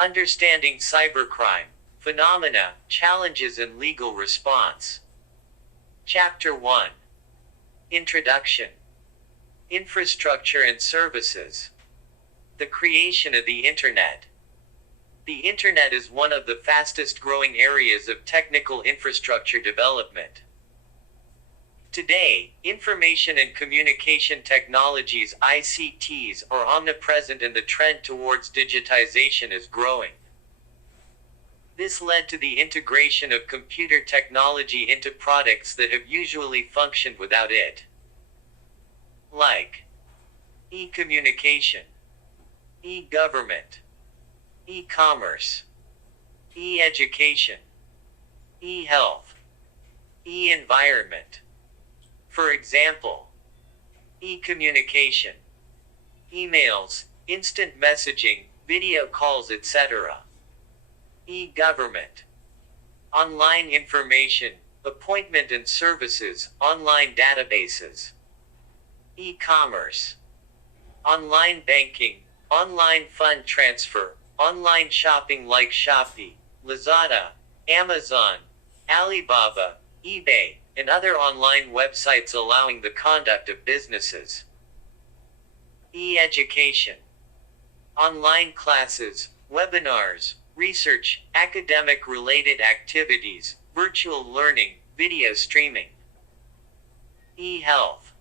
Understanding cybercrime, phenomena, challenges and legal response. Chapter 1. Introduction. Infrastructure and services. The creation of the Internet. The Internet is one of the fastest growing areas of technical infrastructure development. Today, information and communication technologies (ICTs) are omnipresent and the trend towards digitization is growing. This led to the integration of computer technology into products that have usually functioned without it, like e-communication, e-government, e-commerce, e-education, e-health, e-environment. For example, e-communication, emails, instant messaging, video calls, etc. E-government, online information, appointment and services, online databases. E-commerce, online banking, online fund transfer, online shopping like Shopee, Lazada, Amazon, Alibaba, eBay, and other online websites allowing the conduct of businesses. E-education, online classes, webinars, research, academic-related activities, virtual learning, video streaming. E-health,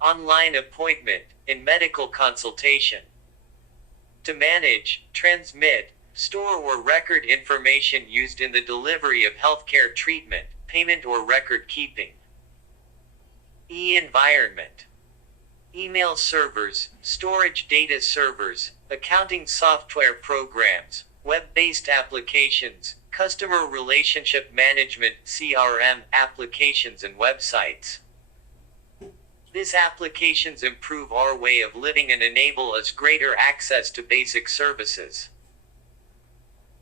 online appointment and medical consultation. To manage, transmit, store or record information used in the delivery of healthcare treatment, payment or record keeping. E-environment, email servers, storage data servers, accounting software programs, web-based applications, customer relationship management (CRM) applications and websites. These applications improve our way of living and enable us greater access to basic services.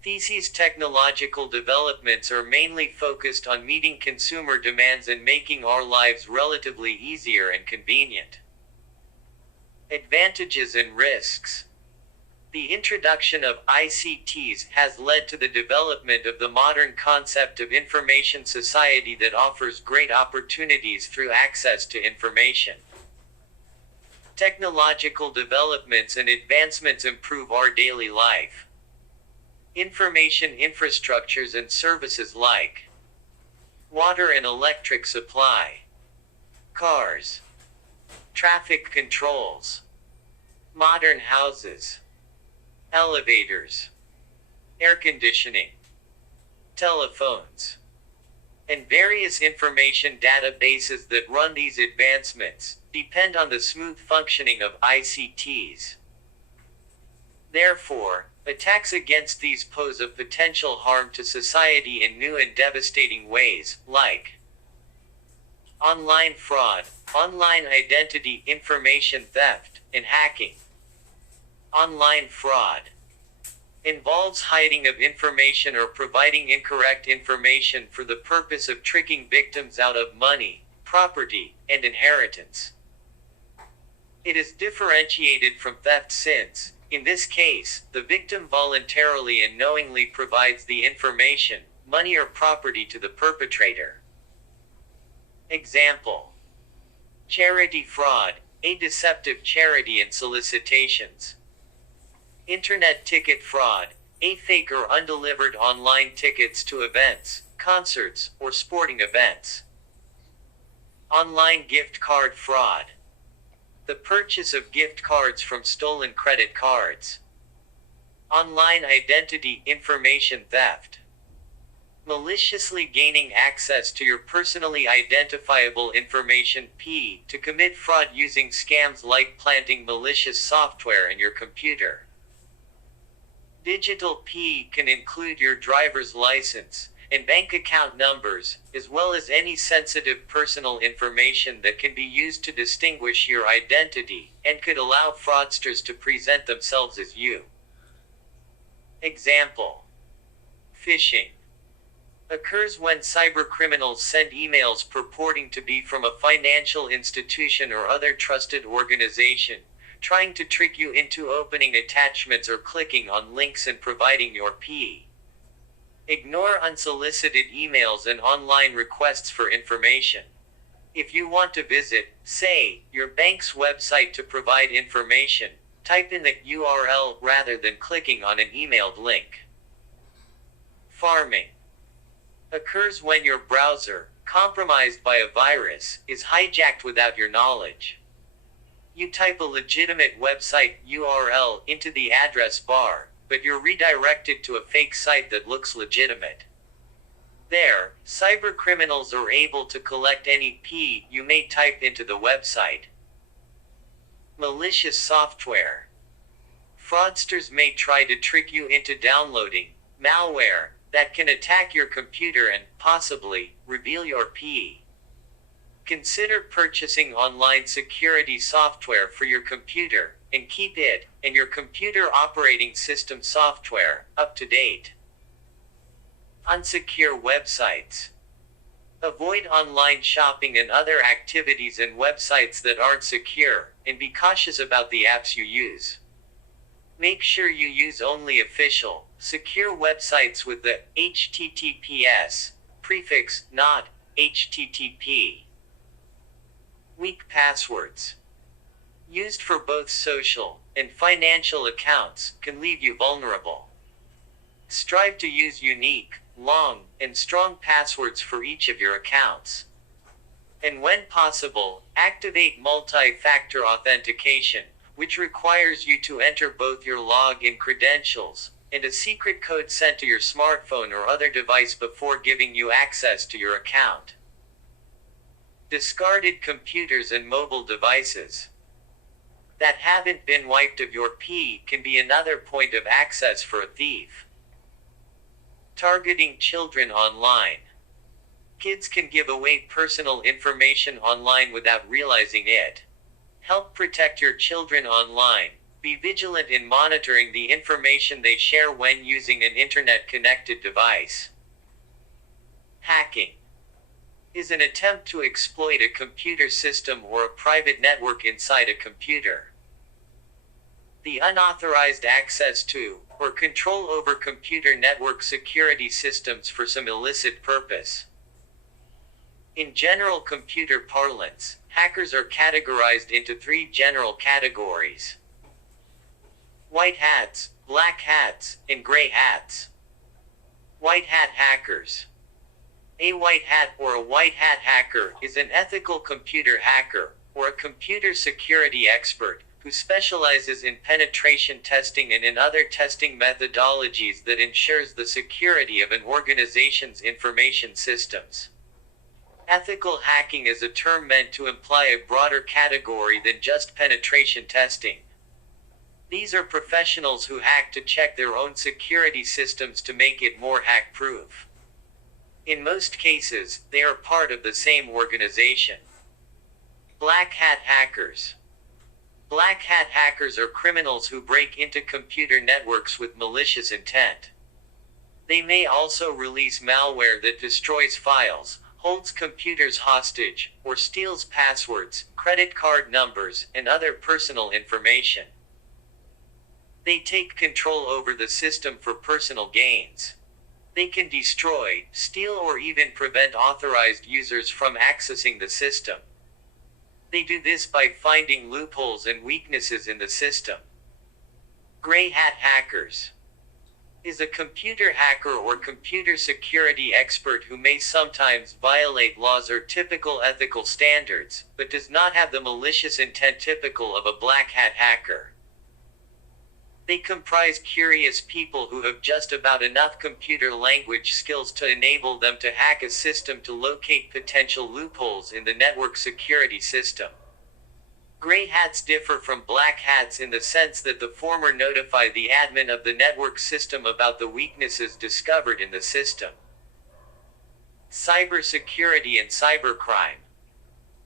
These technological developments are mainly focused on meeting consumer demands and making our lives relatively easier and convenient. Advantages and risks. The introduction of ICTs has led to the development of the modern concept of information society that offers great opportunities through access to information. Technological developments and advancements improve our daily life. Information infrastructures and services like water and electric supply, cars, traffic controls, modern houses, elevators, air conditioning, telephones, and various information databases that run these advancements depend on the smooth functioning of ICTs. Therefore, attacks against these pose a potential harm to society in new and devastating ways, like online fraud, online identity information theft, and hacking. Online fraud involves hiding of information or providing incorrect information for the purpose of tricking victims out of money, property, and inheritance. It is differentiated from theft since, in this case, the victim voluntarily and knowingly provides the information, money or property to the perpetrator. Example: charity fraud, a deceptive charity and solicitations. Internet ticket fraud, a fake or undelivered online tickets to events, concerts, or sporting events. Online gift card fraud, the purchase of gift cards from stolen credit cards. Online identity information theft, maliciously gaining access to your personally identifiable information to commit fraud using scams like planting malicious software in your computer. Digital can include your driver's license and bank account numbers, as well as any sensitive personal information that can be used to distinguish your identity, and could allow fraudsters to present themselves as you. Example: phishing occurs when cybercriminals send emails purporting to be from a financial institution or other trusted organization, trying to trick you into opening attachments or clicking on links and providing your PIN. Ignore unsolicited emails and online requests for information. If you want to visit, say, your bank's website to provide information, type in the URL rather than clicking on an emailed link. Pharming occurs when your browser, compromised by a virus, is hijacked without your knowledge. You type a legitimate website URL into the address bar, but you're redirected to a fake site that looks legitimate. There, cybercriminals are able to collect any PIN you may type into the website. Malicious software. Fraudsters may try to trick you into downloading malware that can attack your computer and, possibly, reveal your PIN. Consider purchasing online security software for your computer, and keep it, and your computer operating system software, up to date. Unsecure websites. Avoid online shopping and other activities and websites that aren't secure, and be cautious about the apps you use. Make sure you use only official, secure websites with the HTTPS prefix, not HTTP. Weak passwords, used for both social and financial accounts, can leave you vulnerable. Strive to use unique, long, and strong passwords for each of your accounts. And when possible, activate multi-factor authentication, which requires you to enter both your login credentials and a secret code sent to your smartphone or other device before giving you access to your account. Discarded computers and mobile devices that haven't been wiped of your PIN can be another point of access for a thief. Targeting children online. Kids can give away personal information online without realizing it. Help protect your children online. Be vigilant in monitoring the information they share when using an internet-connected device. Hacking is an attempt to exploit a computer system or a private network inside a computer. The unauthorized access to, or control over computer network security systems for some illicit purpose. In general computer parlance, hackers are categorized into three general categories: white hats, black hats, and gray hats. White hat hackers. A white hat or a white hat hacker is an ethical computer hacker, or a computer security expert, who specializes in penetration testing and in other testing methodologies that ensures the security of an organization's information systems. Ethical hacking is a term meant to imply a broader category than just penetration testing. These are professionals who hack to check their own security systems to make it more hack-proof. In most cases, they are part of the same organization. Black hat hackers. Black hat hackers are criminals who break into computer networks with malicious intent. They may also release malware that destroys files, holds computers hostage, or steals passwords, credit card numbers, and other personal information. They take control over the system for personal gains. They can destroy, steal, or even prevent authorized users from accessing the system. They do this by finding loopholes and weaknesses in the system. Gray hat hackers is a computer hacker or computer security expert who may sometimes violate laws or typical ethical standards, but does not have the malicious intent typical of a black hat hacker. They comprise curious people who have just about enough computer language skills to enable them to hack a system to locate potential loopholes in the network security system. Gray hats differ from black hats in the sense that the former notify the admin of the network system about the weaknesses discovered in the system. Cybersecurity and cybercrime.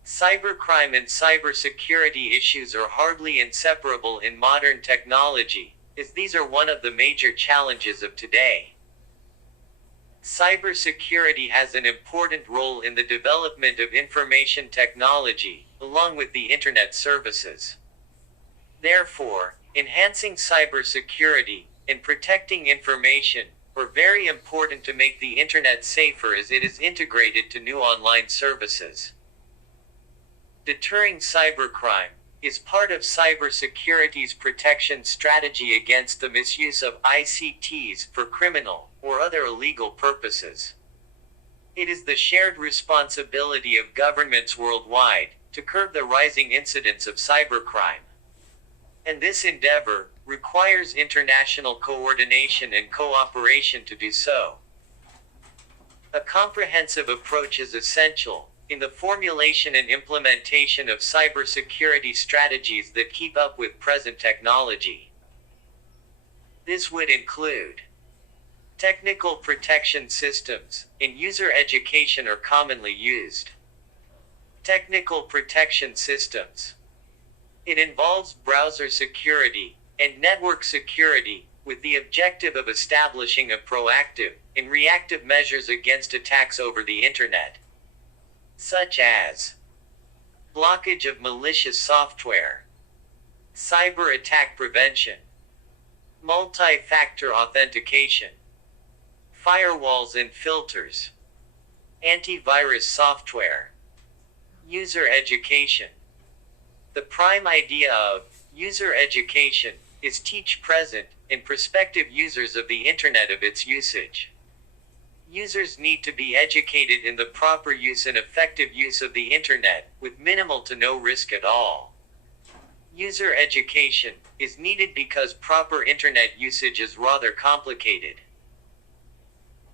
Cybercrime and cybersecurity issues are hardly inseparable in modern technology, as these are one of the major challenges of today. Cybersecurity has an important role in the development of information technology, along with the Internet services. Therefore, enhancing cybersecurity and protecting information are very important to make the internet safer as it is integrated to new online services. Deterring cybercrime is part of cybersecurity's protection strategy against the misuse of ICTs for criminal or other illegal purposes. It is the shared responsibility of governments worldwide to curb the rising incidence of cybercrime. And this endeavor requires international coordination and cooperation to do so. A comprehensive approach is essential in the formulation and implementation of cybersecurity strategies that keep up with present technology. This would include technical protection systems and user education are commonly used. Technical protection systems. It involves browser security and network security, with the objective of establishing a proactive and reactive measures against attacks over the internet, such as blockage of malicious software, cyber attack prevention, multi-factor authentication, firewalls and filters, antivirus software, user education. The prime idea of user education is teach present and prospective users of the internet of its usage. Users need to be educated in the proper use and effective use of the internet, with minimal to no risk at all. User education is needed because proper internet usage is rather complicated.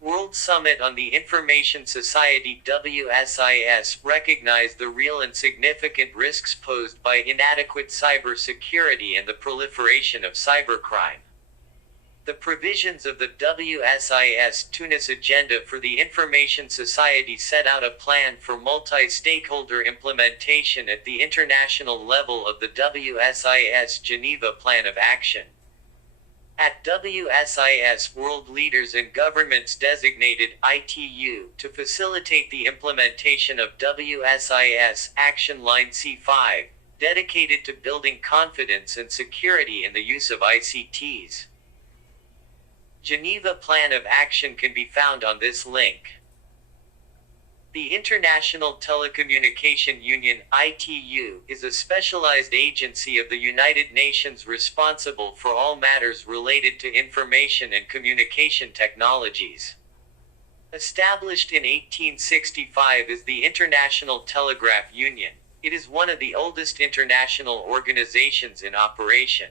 World Summit on the Information Society (WSIS) recognized the real and significant risks posed by inadequate cybersecurity and the proliferation of cybercrime. The provisions of the WSIS Tunis Agenda for the Information Society set out a plan for multi-stakeholder implementation at the international level of the WSIS Geneva Plan of Action. At WSIS, world leaders and governments designated ITU to facilitate the implementation of WSIS Action Line C5, dedicated to building confidence and security in the use of ICTs. Geneva Plan of Action can be found on this link. The International Telecommunication Union (ITU) is a specialized agency of the United Nations responsible for all matters related to information and communication technologies. Established in 1865 as the International Telegraph Union, it is one of the oldest international organizations in operation.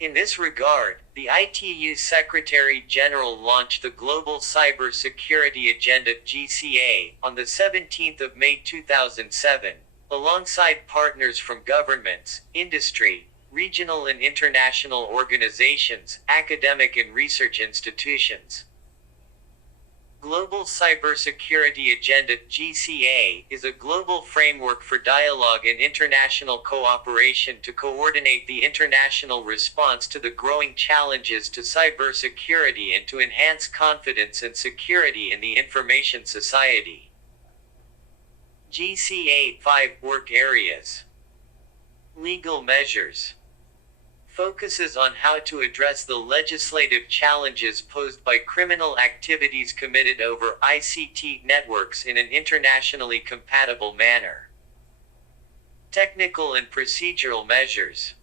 In this regard, the ITU Secretary-General launched the Global Cybersecurity Agenda (GCA) on the 17th of May 2007, alongside partners from governments, industry, regional and international organizations, academic and research institutions. Global Cybersecurity Agenda (GCA) is a global framework for dialogue and international cooperation to coordinate the international response to the growing challenges to cybersecurity and to enhance confidence and security in the information society. GCA 5 Work Areas. Legal measures. Focuses on how to address the legislative challenges posed by criminal activities committed over ICT networks in an internationally compatible manner. Technical and procedural measures.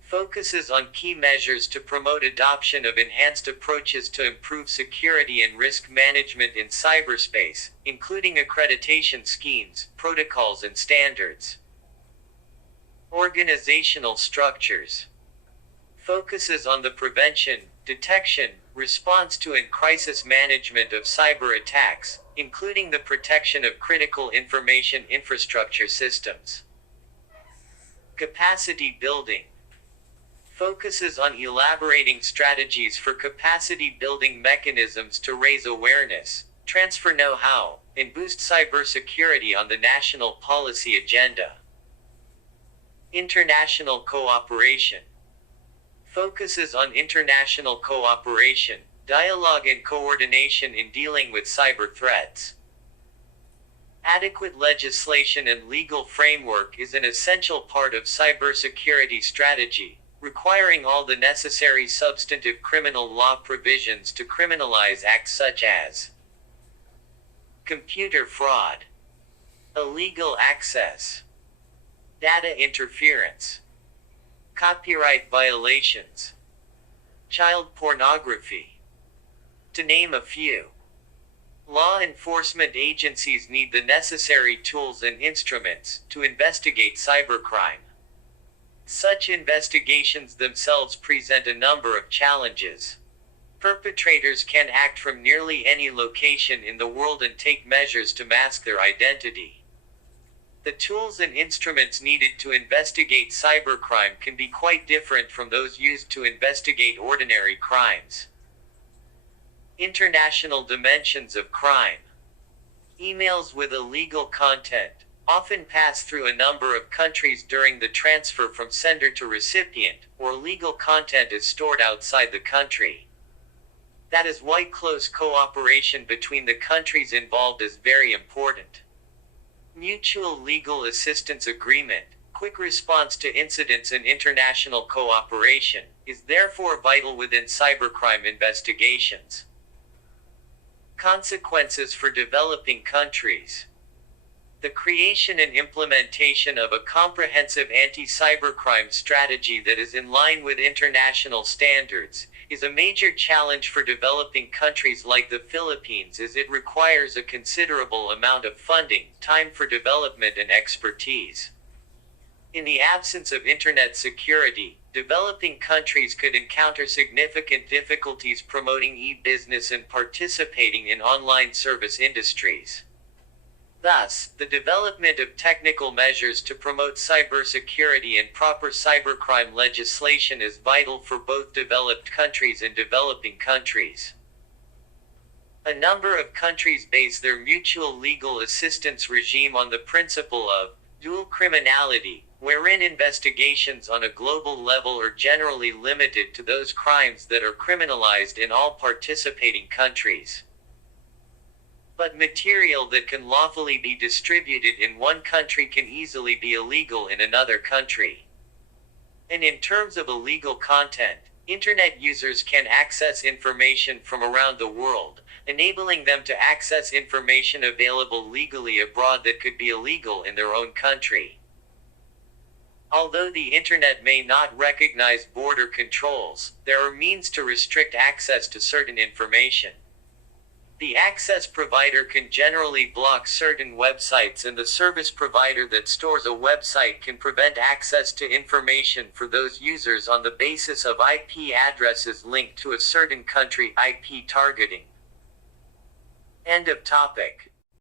Focuses on key measures to promote adoption of enhanced approaches to improve security and risk management in cyberspace, including accreditation schemes, protocols and standards. Organizational structures. Focuses on the prevention, detection, response to and crisis management of cyber attacks, including the protection of critical information infrastructure systems. Capacity building. Focuses on elaborating strategies for capacity building mechanisms to raise awareness, transfer know-how, and boost cybersecurity on the national policy agenda. International cooperation. Focuses on international cooperation, dialogue and coordination in dealing with cyber threats. Adequate legislation and legal framework is an essential part of cybersecurity strategy, requiring all the necessary substantive criminal law provisions to criminalize acts such as computer fraud, illegal access, data interference, copyright violations, child pornography, to name a few. Law enforcement agencies need the necessary tools and instruments to investigate cybercrime. Such investigations themselves present a number of challenges. Perpetrators can act from nearly any location in the world and take measures to mask their identity. The tools and instruments needed to investigate cybercrime can be quite different from those used to investigate ordinary crimes. International dimensions of crime. Emails with illegal content often pass through a number of countries during the transfer from sender to recipient, or legal content is stored outside the country. That is why close cooperation between the countries involved is very important. Mutual legal assistance agreement, quick response to incidents and international cooperation, is therefore vital within cybercrime investigations. Consequences for developing countries. The creation and implementation of a comprehensive anti-cybercrime strategy that is in line with international standards is a major challenge for developing countries like the Philippines, as it requires a considerable amount of funding, time for development and expertise. In the absence of internet security, developing countries could encounter significant difficulties promoting e-business and participating in online service industries. Thus, the development of technical measures to promote cybersecurity and proper cybercrime legislation is vital for both developed countries and developing countries. A number of countries base their mutual legal assistance regime on the principle of dual criminality, wherein investigations on a global level are generally limited to those crimes that are criminalized in all participating countries. But material that can lawfully be distributed in one country can easily be illegal in another country. And in terms of illegal content, internet users can access information from around the world, enabling them to access information available legally abroad that could be illegal in their own country. Although the internet may not recognize border controls, there are means to restrict access to certain information. The access provider can generally block certain websites, and the service provider that stores a website can prevent access to information for those users on the basis of IP addresses linked to a certain country. IP targeting. End of topic.